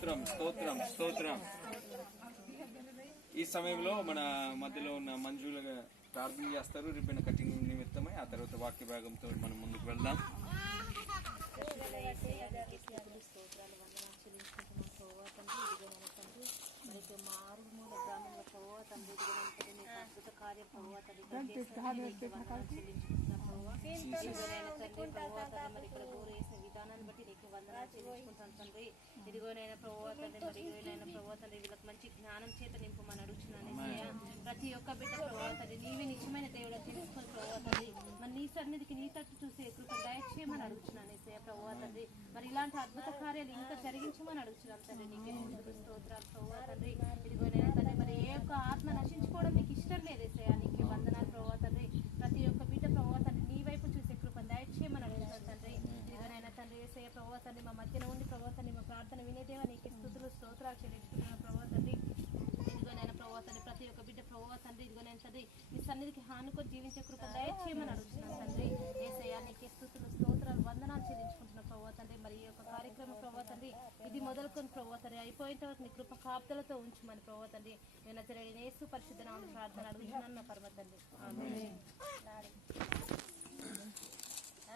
స్తోత్రం స్తోత్రం స్తోత్రం. ఈ సమయంలో మన మధ్యలో ఉన్న మంజులుగా ప్రార్థన చేస్తారు రిబ్బన్ కటింగ్ నిమిత్తమై. ఆ తర్వాత వాక్య భాగంతో మనం ముందుకు వెళ్దాం. మారుమూల గ్రామంలో ప్రభావ తండ్రి అద్భుత కార్యం ప్రభావ తండ్రి మరి ఇక్కడ గోరు వేసిన విధానాన్ని బట్టి నీకు వందనాలు చెల్లించుకుంటాను తండ్రి. ఇదిగోనైనా ప్రభావ తండ్రి మరి ఇదిగోనైనా ప్రభావ తండ్రి వీళ్ళకి మంచి జ్ఞానం చేత నింపమని అడుగుతున్నాను. ప్రతి ఒక్క బిడ్డ ప్రభావ తండ్రి నీవే నిజమైన దేవుడు తెలుసుకొని ప్రభావ తండ్రి మరి నీ సన్నిధికి నీ తట్టు చూసే కృప దయచేయమని అడుగుతున్నాను ఏసయ్య ప్రభావ తండ్రి. మరి ఇలాంటి అద్భుత కార్యాలు ఇంకా జరిగించమని అడుగుతున్నాను తండ్రి. నీకే స్తోత్రాలు ప్రభావ తండ్రి. ఇదిగోనైనా తండ్రి మరి ఏ ఒక్క ఆత్మ నశించుకోవడం నీకు ఇష్టం లేదు ఏసయ్య. నీకే వందనాలు ప్రభావ తండ్రి. ప్రతి ఒక్క బిడ్డ ప్రభావ తండ్రి నీ వైపు చూసే కృప దయచేయమని అడుగుతున్నాను తండ్రి. ఇదిగోనైనా తండ్రి ఏసయ్య ప్రభావ తండ్రి మా మధ్యన ఉండి ప్రభావ తండ్రి మా ప్రార్థన వినేదేవా నీకే స్తుతులు స్తోత్రాలు చెల్లించుకుంటున్నాను ప్రభావ తండ్రి. ఇదిగోనైనా ప్రభావ తండ్రి ప్రతి ఒక్క బిడ్డ ప్రభావ తండ్రి ఇదిగోనైనా తండ్రి నీ సన్నిధికి హానుకొని జీవించే కృప దయచేయమని అడుగుతున్నాను తండ్రి. ఏసయ్య నీకే స్తుతులు స్తోత్రాలు వందనాలు చెల్లించుకుంటున్న ప్రభావ తండ్రి. మరి ఈ యొక్క కార్యక్రమం ప్రభావ తండ్రి ఇది మొదలుకొని ప్రభావ తండ్రి అయిపోయేంత వరకు నీ కృప కాపుదలతో ఉంచమని ప్రభావ తండ్రి నేను తెలియని యేసు పరిశుద్ధ నామమున ప్రార్థన అడుగుతున్నాను నా పరమ తండ్రి. ఆమేన్.